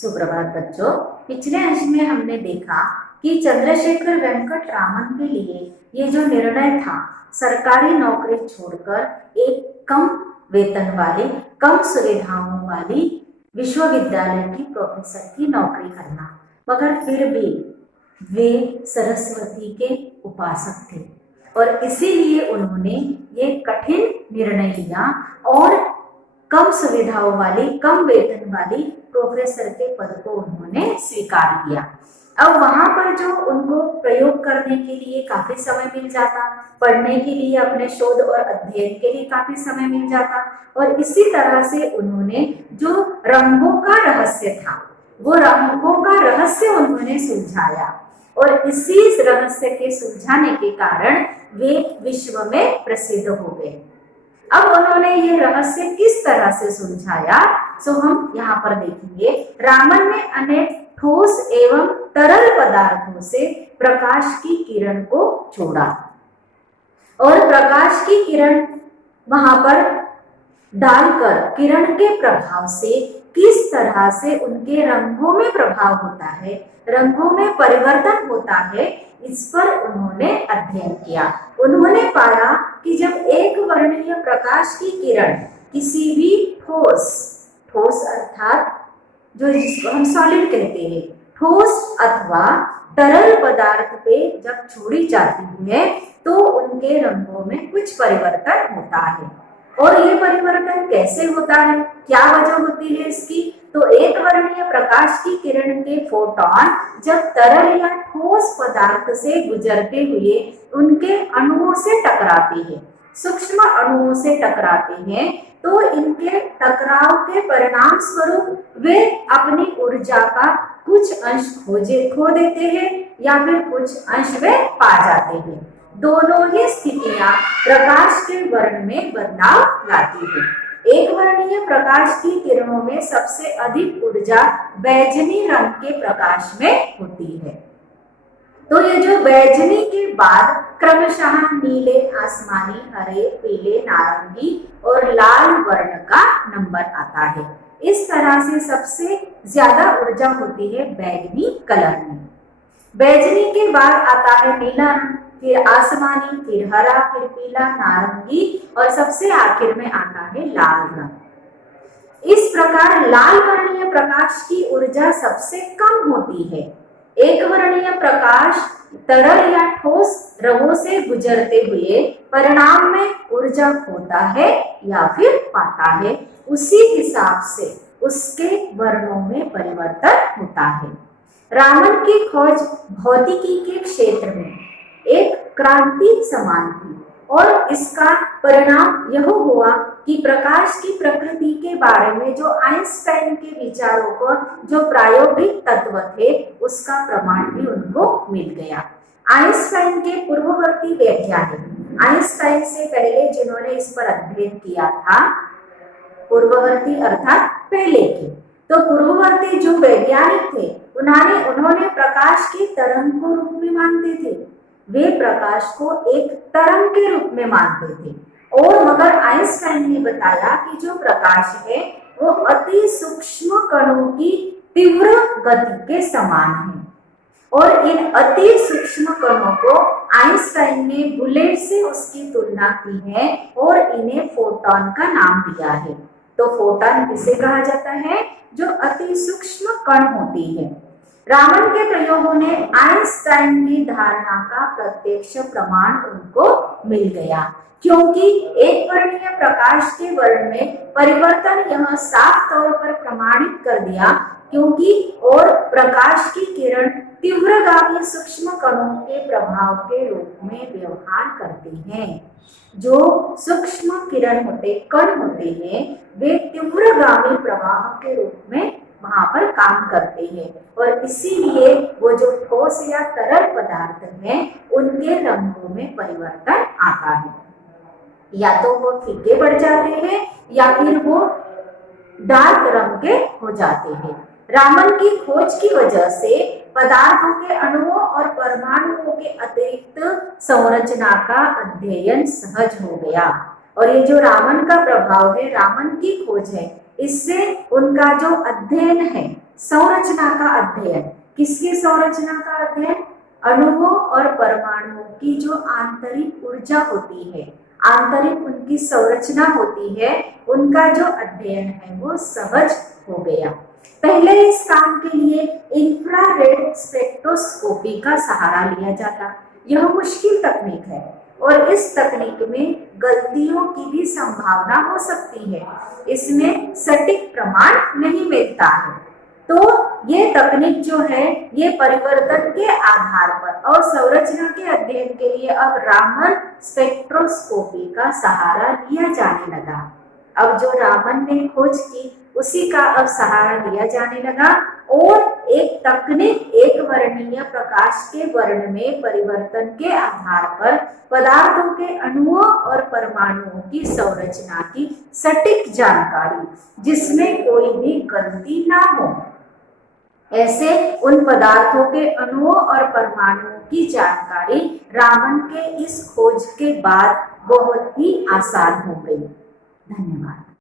सुप्रभात बच्चों। पिछले अंश में हमने देखा कि चंद्रशेखर वेंकट रामन के लिए ये जो निर्णय था सरकारी नौकरी छोड़कर एक कम वेतन वाली, कम सुविधाओं वाली विश्वविद्यालय की प्रोफेसर की नौकरी करना, मगर फिर भी वे सरस्वती के उपासक थे और इसीलिए उन्होंने ये कठिन निर्णय लिया और कम सुविधाओं वाली, कम वेतन वाली प्रोफेसर के पद को उन्होंने स्वीकार किया। अब वहां पर जो उनको प्रयोग करने के लिए काफी समय मिल जाता, पढ़ने के लिए, अपने शोध और अध्ययन के लिए काफी समय मिल जाता और इसी तरह से उन्होंने जो रंगों का रहस्य था वो रंगों का रहस्य उन्होंने सुलझाया और इसी रहस्य के सुलझाने के कारण वे विश्व में प्रसिद्ध हो गए। अब उन्होंने ये रहस्य किस तरह से सुलझाया, सो हम यहाँ पर देखेंगे। रामन ने अनेक ठोस एवं तरल पदार्थों से प्रकाश की किरण को छोड़ा और प्रकाश की किरण वहां पर डालकर किरण के प्रभाव से किस तरह से उनके रंगों में प्रभाव होता है, रंगों में परिवर्तन होता है, इस पर उन्होंने अध्ययन किया। उन्होंने पाया कि जब एक वर्णीय प्रकाश की किरण किसी भी ठोस अर्थात जो जिसको हम सॉलिड कहते हैं, ठोस अथवा तरल पदार्थ पे जब छोड़ी जाती है तो उनके रंगों में कुछ परिवर्तन होता है। और ये परिवर्तन कैसे होता है, क्या वजह होती है इसकी? तो एक वर्णीय प्रकाश की किरण के फोटोन जब तरल या ठोस पदार्थ से गुजरते हुए उनके अणुओं से टकराते हैं, सूक्ष्म अणुओं से टकराते हैं, तो इनके टकराव के परिणाम स्वरूप वे अपनी ऊर्जा का कुछ अंश खो देते हैं या फिर कुछ अंश वे पा जाते हैं। दोनों ही स्थितियां प्रकाश के वर्ण में बदलाव लाती है। एक वर्णीय प्रकाश की किरणों में सबसे अधिक ऊर्जा बैजनी रंग के प्रकाश में होती है। तो ये जो बैजनी के बाद क्रमशः नीले, आसमानी, हरे, पीले, नारंगी और लाल वर्ण का नंबर आता है। इस तरह से सबसे ज्यादा ऊर्जा होती है बैगनी कलर में। बैजनी के बाद आता है नीला रंग, फिर आसमानी, फिर हरा, फिर पीला, नारंगी और सबसे आखिर में आता है लाल रंग। इस प्रकार लाल वर्णीय प्रकाश की ऊर्जा सबसे कम होती है। एक वर्णीय प्रकाश तरल या ठोस रंगों से गुजरते हुए परिणाम में ऊर्जा खोता है या फिर पाता है, उसी हिसाब से उसके वर्णों में परिवर्तन होता है। रामन की खोज भौतिकी के क्षेत्र में एक क्रांति समान थी और इसका परिणाम यह हुआ कि प्रकाश की प्रकृति के बारे में जो आइंस्टाइन के विचारों को जो प्रायोगिक तत्व थे उसका प्रमाण भी उनको मिल गया। आइंस्टाइन के पूर्ववर्ती वैज्ञानिक, आइंस्टाइन से पहले जिन्होंने इस पर अध्ययन किया था, पूर्ववर्ती अर्थात पहले के, तो पूर्ववर्ती जो वैज्ञानिक थे उन्होंने प्रकाश की तरंग को रूप में मानते थे। वे प्रकाश को एक तरंग के रूप में मानते थे और मगर आइंस्टाइन ने बताया कि जो प्रकाश है वो अति सूक्ष्म कणों की तीव्र गति के समान है और इन अति सूक्ष्म कणों को आइंस्टाइन ने बुलेट से उसकी तुलना की है और इन्हें फोटॉन का नाम दिया है। तो फोटॉन किसे कहा जाता है? जो अति सूक्ष्म कण होती है। रामन के प्रयोगों ने आइंस्टाइन की धारणा का प्रत्यक्ष प्रमाण उनको मिल गया, क्योंकि एक वर्णीय प्रकाश के वर्ण में परिवर्तन यह साफ तौर पर प्रमाणित कर दिया, क्योंकि और प्रकाश की किरण तीव्रगामी सूक्ष्म कणों के प्रभाव के रूप में व्यवहार करते हैं। जो सूक्ष्म कण होते हैं वे तीव्रगामी प्रवाह के रूप में वहां पर काम करते हैं और इसीलिए वो जो ठोस या तरल पदार्थ हैं उनके रंगों में परिवर्तन आता है, या तो वो फीके पड़ जाते हैं या फिर वो डार्क रंग के हो जाते हैं। रामन की खोज की वजह से पदार्थों के अणुओं और परमाणुओं के अतिरिक्त संरचना का अध्ययन सहज हो गया और ये जो रामन का प्रभाव है, रामन की खोज है, इससे उनका जो अध्ययन है, संरचना का अध्ययन। किसकी संरचना का अध्ययन? अणुओं और परमाणुओं की जो आंतरिक ऊर्जा होती है, आंतरिक उनकी संरचना होती है, उनका जो अध्ययन है वो सहज हो गया। पहले इस काम के लिए इंफ्रारेड स्पेक्ट्रोस्कोपी का सहारा लिया जाता। यह मुश्किल तकनीक है और इस तकनीक में गलतियों की भी संभावना हो सकती है। इसमें सटीक प्रमाण नहीं मिलता है। तो ये तकनीक जो है ये परिवर्तन के आधार पर और संरचना के अध्ययन के लिए अब रामन स्पेक्ट्रोस्कोपी का सहारा लिया जाने लगा। अब जो रामन ने खोज की उसी का अब सहारा लिया जाने लगा और एक तकनीक एक वर्णीय प्रकाश के वर्ण में परिवर्तन के आधार पर पदार्थों के अणुओं और परमाणुओं की संरचना की सटीक जानकारी, जिसमें कोई भी गलती ना हो, ऐसे उन पदार्थों के अणुओं और परमाणुओं की जानकारी रामन के इस खोज के बाद बहुत ही आसान हो गई। धन्यवाद।